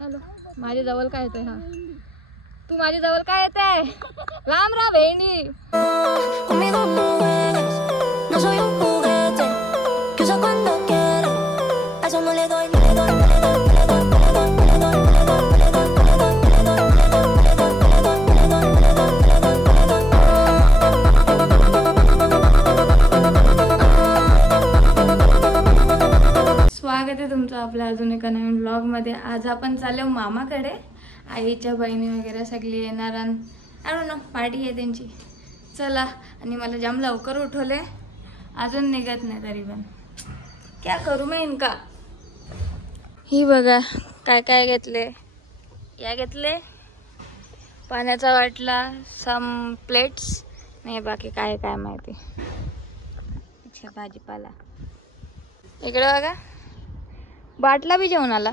Hello, माझ्या जवळ काय येतंय? हा, तू माझ्या जवळ काय येतंय? लांब राहा भेंडी. स्वागत आहे तुमचं आपल्या अजून एका नवीन ब्लॉग मध्ये. आज आपण चाललो मामाकडे. आईच्या बहिणी वगैरे सगळी येणार आणि आय डोंट नो पार्टी आहे त्यांची. चला, आणि मला जाम लवकर उठवले, अजून निघत नाही तरी पण क्या करू मैं इनका. ही बघा काय काय घेतले. या घेतले पाण्याचा बाटला, सम प्लेट्स, नाही बाकी काय काय माहिती. अच्छा, भाजीपाला इकडे बघा, बाटला बी जेवण आला.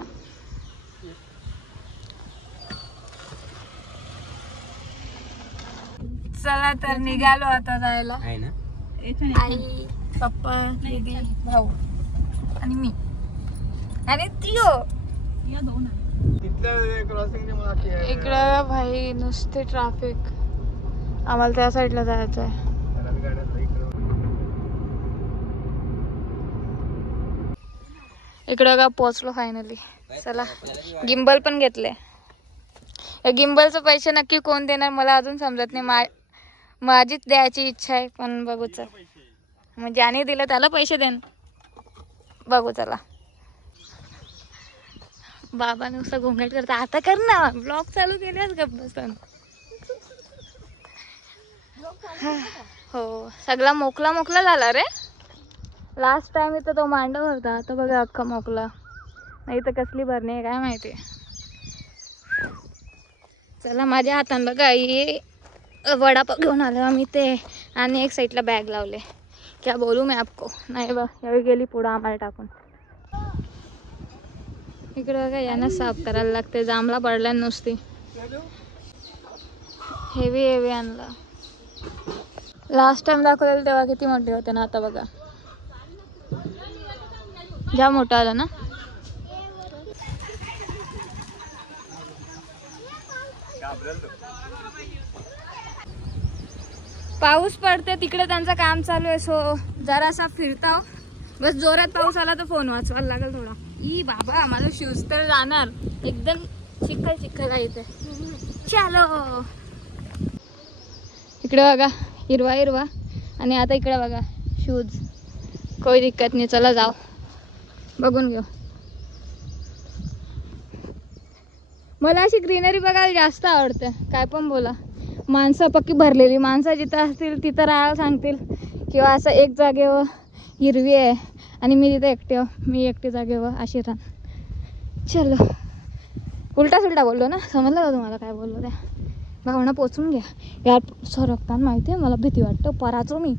चला तर निघालो आता जायला. आई, पप्पा, दीदी, भाऊ आणि मी आणि तियो. इकडं भाई नुसते ट्रॅफिक. आम्हाला त्या साईडला जायचं आहे. इकडं का पोहोचलो फायनली. चला, गिम्बल पण घेतले. या गिम्बलचे पैसे नक्की कोण देणार मला अजून समजत नाही. माझीच द्यायची इच्छा आहे, पण बघूच. मग ज्याने दिलं त्याला पैसे देन. बघू चला. बाबा नुसतं घोंगट करता. आता कर ना, ब्लॉग चालू केल्यास गप्प बसून. हो, सगळा मोकला मोकला झाला रे. लास्ट टाइम इथं तो मांडव होता, आता बघा अख्खा मोकला. नाही तर कसली भरणी आहे काय माहिती. चला, माझ्या हातान बघा ही वडापाव घेऊन आलो आम्ही ते, आणि एक साईडला बॅग लावले. क्या बोलू मैं आपको. नाही बघ, यावेळी गेली पुढं आम्हाला टाकून. इकडे बघा, यांना साफ करायला लागते. जांभळा पडल्या नुसती. हेवी हेवी आणला. लास्ट टाइम दाखवलेलं तेव्हा किती मोठे होते ना, आता बघा जा मोठा आला ना. पाऊस पडते तिकडे, त्यांचं काम चालू आहे. सो जरासा फिरताव. बस जोरात पाऊस आला तर फोन वाचवायला लागेल थोडा. ई बाबा, माझं शूज तर जाणार एकदम. चिखल चिखल आहे इथे. चलो, इकडे बघा हिरवा हिरवा, आणि आता इकडे बघा शूज. कोई दिक्कत नाही, चला जाऊ बघून घेऊ. मला अशी ग्रीनरी बघायला जास्त आवडते. काय पण बोला, माणसं पक्की भरलेली माणसं जिथं असतील तिथं राहायला सांगतील, किंवा असं एक जागेवर हिरवी आहे आणि मी तिथं मी एकटी जागेवर अशी राह. चलो, उलटा सुलटा बोललो ना, समजलं का तुम्हाला काय बोललो त्या. भावना पोचून घ्या यार. सरकताना माहिती आहे मला भीती वाटतं, पराचो मी.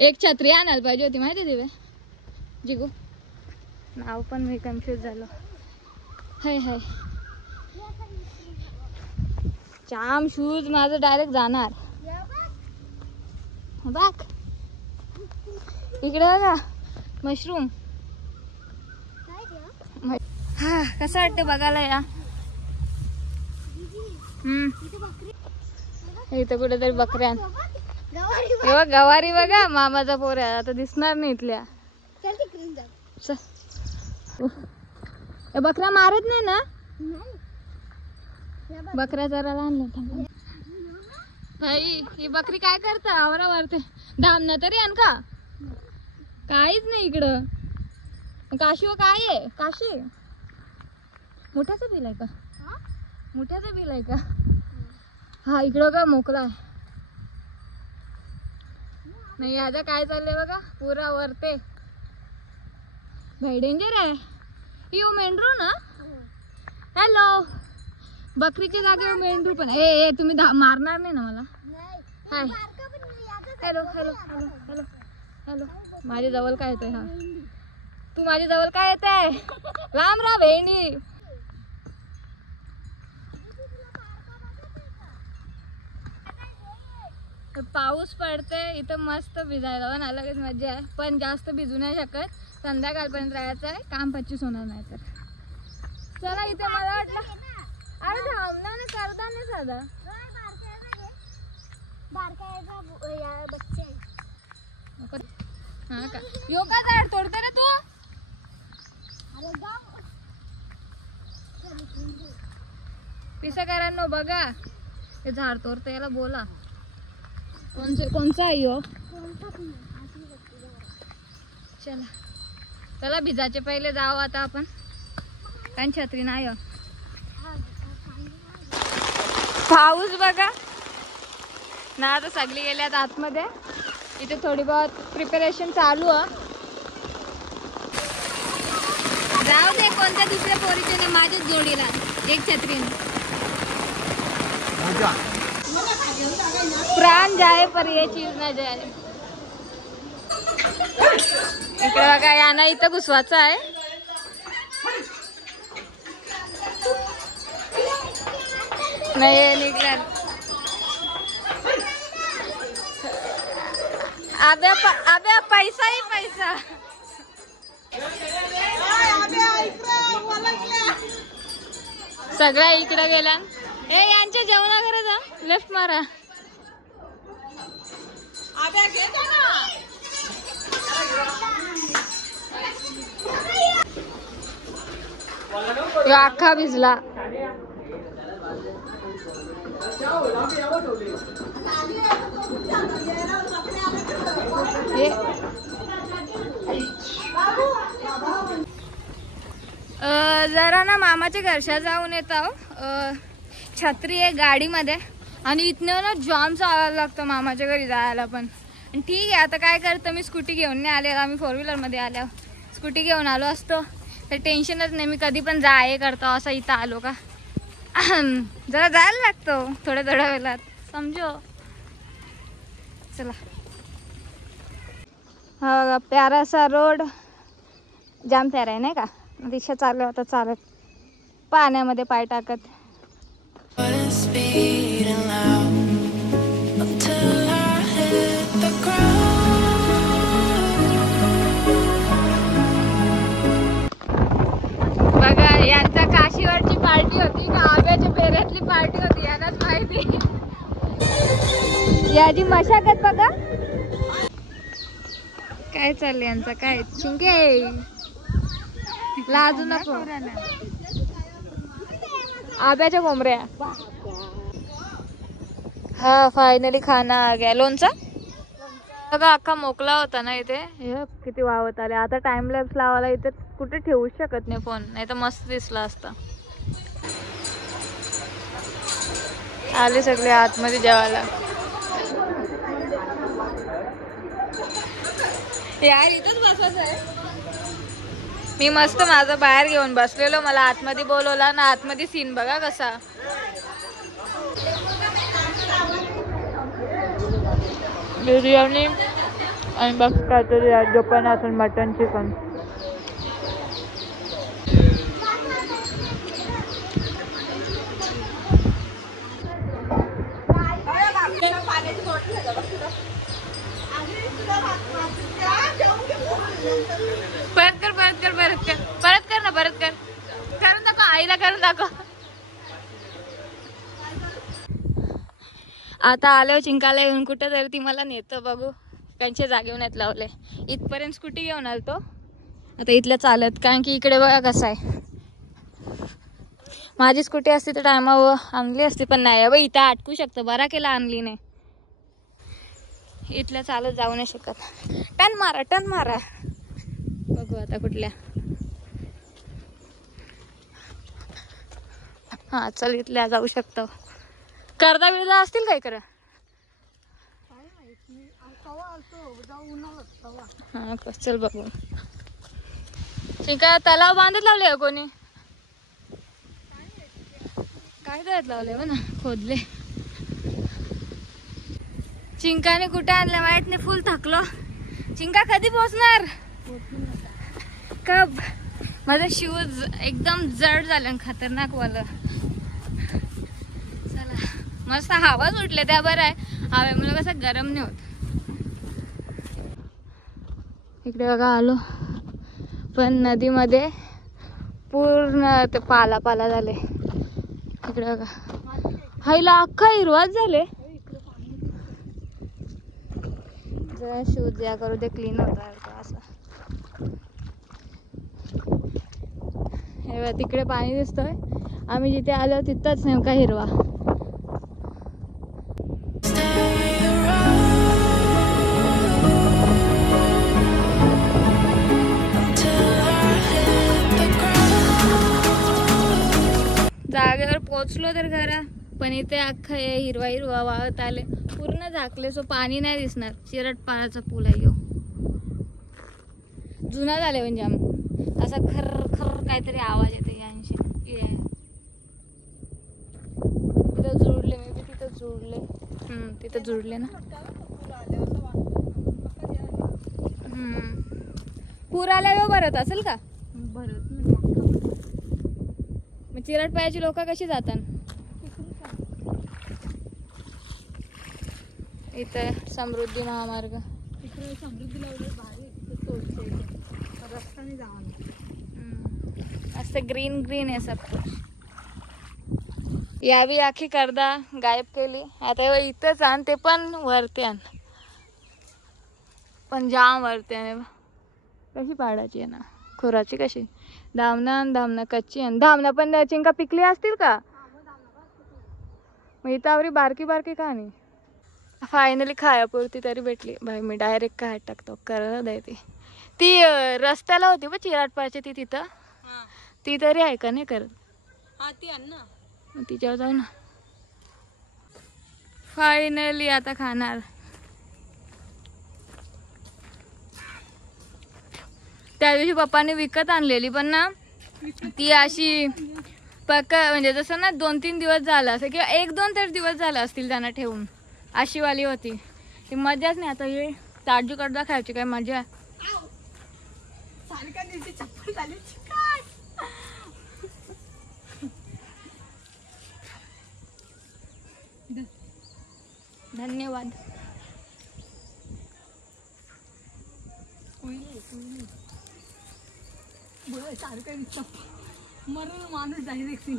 एक छत्री आणायला पाहिजे होती माहिती दिवे. जिगू नाव पण मी कन्फ्यूज झालो. हाय हाय, जाम शूज माझं डायरेक्ट जाणार. बघ इकडे बघा, मशरूम. हा, कसं वाटतं बघायला या. इथं कुठेतरी बकऱ्या. गवारी बघा, मामाचा पोर आहे. आता दिसणार नाही इथल्या. बकरा मारत नाही ना. बकऱ्या जरा लहान. भाई ही बकरी काय करता आवरावरते. धामना तरी आण का. काहीच नाही इकडं. काशी व काय आहे काशी. मोठ्याचं बिल आहे का. मोठ्याचं बिल आहे का. हा, इकडं का मोकळा आहे. नाही आता काय चाललंय बघा, पुरा वरते. भाई डेंजर आहे. यो मेंढरू ना. हॅलो, बकरीच्या जागेवर मेंढरू पण. ए तुम्ही मारणार नाही ना मला. Hi, hello hello hello hello hello. माझ्या जवळ काय येतंय. हा, तू माझ्या जवळ काय येतंय. लांब राहा भेंडी. पाऊस पडते इथं, मस्त भिजायला पण लगेच मजा आहे. पण जास्त भिजू नाही शकत, संध्याकाळपर्यंत राहायचं आहे, काम 25 होणार नाही तर. चला इथे मला वाटलं अरे थांबना ना करता नाही साधा हा का योगा झाड तोडते रे तू. पिसाकारांनो बघा हे झाड तोडते, याला बोला कोणचा आहे यो. चला चला भिजाचे पहिले जाऊ आता आपण, कारण छत्री नाही हो. पाऊस बघा ना आता सगळी गेल्यात आतमध्ये. इथे थोडी बहुत प्रिपरेशन चालू आहे. जाऊ दे कोणत्या दुसऱ्या पोरीचे नाही, माझ्याच जोडीला एक छत्रीने. प्राण जाए पर ये चीज ना जाए. इकडे बघा यांना इथं घुसवायचं आहे. नाही निघला. अबे पैसा ही पैसा. सगळ्या इकडे गेला. ए यांच्या जेवणाकडे जा, लेफ्ट मारा. अख्खा भिजला. जरा ना मामाच्या घरच्या जाऊन येत आहो. छत्री आहे गाडीमध्ये आणि इथनं ना जाम चालायला लागतं मामाच्या घरी जायला पण. ठीक आहे आता काय करतं, मी स्कूटी घेऊन नाही आले, आम्ही 4 व्हीलरमध्ये आल्या. स्कूटी घेऊन आलो असतो तर टेन्शनच नाही, मी कधी पण जाय करतो. असं इथं आलो का जरा जायला लागतो थोड्या वेळात, समजो. चला हा बघा प्यारासा रोड, जाम प्यारा आहे नाही का. दिशा चालू होता चालत पाण्यामध्ये पाय टाकत. बघा यांचा काशीवरची पार्टी होती का आव्याच्या पेऱ्यातली पार्टी होती यांनाच माहिती. याची मशागत बघा काय चाललंय यांचा. काय चिंके लाजू नको. आब्याच्या कोंबऱ्या. हा फायनली खाना आ गया. लोणचा बघा अख्खा मोकला होता ना इथे. हे किती वावत आले. आता टाइम लॅप्स लावायला इथे कुठे ठेवूच शकत नाही फोन, नाही तर मस्त दिसला असता. आले सगळे आतमध्ये जेवायला. यार इथंच बसायचं आहे. मी मस्त माझं बाहेर घेऊन बसलेलो, मला आतमध्ये बोलवला ना. आतमध्ये सीन बघा कसा. बिर्याणी आणि बघ काहीतरी जपान असून मटन चिकन. परत कर करून दाखव, आईला करून दाखव. आता आलो चिंकाला येऊन कुठं तरी ती मला नेतं बघू. त्यांच्या जागेवर नेत लावले. इथपर्यंत स्कूटी घेऊन आलतो, आता इथल्या चालत. कारण की इकडे बघा कसं आहे. माझी स्कूटी असती तर टायमावर आणली असती, पण नाही बाई इथं अटकू शकतं. बरा केला आणली नाही. इथल्या चालत जाऊ नाही शकत. टन मारा बघू आता कुठल्या. हा चल इथल्या जाऊ शकतो. कर्दा बिरदा असतील काय कर. हा चल बघू. ठीक आहे. तलाव बांधत लावले कोणी काय करत लावले ना, खोदले. चिंकाने कुठे आणलं माहित नाही. फुल थकलो. चिंका कधी पोहोचणार. कब. माझा शूज एकदम जड झालं खतरनाक वाला. चला मस्त हवा सुटले त्या बरं आहे. हवेमुळे कसं गरम नाही होत. इकडे बघा आलो. पण नदीमध्ये पूर्ण ते पाला पाला झाले. इकडे बघा, हायला अख्खा हिरवाच झाले. जरा शूज या करू दे, क्लीन होता असं. हे बघा तिकडे पाणी दिसतोय, आम्ही जिथे आलो तिथंच नेमका हिरवा. जागेवर पोचलो तर खरा, पण इथे अख्खा हिरवा हिरवा वाहत आले, पूर्ण झाकले. सो पाणी नाही दिसणार. चिरटपाण्याचा पूल आहे यो, जुना झाले म्हणजे आम्ही. असा खर खर काहीतरी आवाज येते यांशी. तिथं जुळले, मी बी तिथं जुळले. तिथं जुळले ना. पूर आल्यावर भरत असेल का? भरत मग चिरटपायाची लोक कशी जातात? इथे समृद्धी महामार्ग, इकडे समृद्धी लावले भारी रस्त्याने जावा. असं ग्रीन ग्रीन आहे सब कुछ. यावी आखी करदा गायब केली. आता इथंच आण, ते पण वरती आण, पण जाम वरती आण. कशी पाडायची आहे ना खोराची, कशी धामना धामना कच्ची आहे. धामना पण चिंका पिकली असतील का? मग इथं आवरी बारकी बारकी का नाही. फायनली खायापुरती तरी भेटली. भाई मी डायरेक्ट काय टाकतो करत आहे ती रस्त्याला होती बघ चिराटपाची, ती तिथं ती तरी आहे का नाही करत. ती आण ना, तिच्यावर जाऊ ना. फायनली आता खाणार. त्या दिवशी पप्पाने विकत आणलेली, पण ना ती अशी पक्का म्हणजे जसं ना 2-3 दिवस झाला असं, किंवा 1-2 तर दिवस झाला असतील त्यांना ठेवून. अशी वाली होती ती, मजाच नाही. आता हे ताजू कडदा खायची काय मजा. धन्यवाद. माणूस डायरेक्ट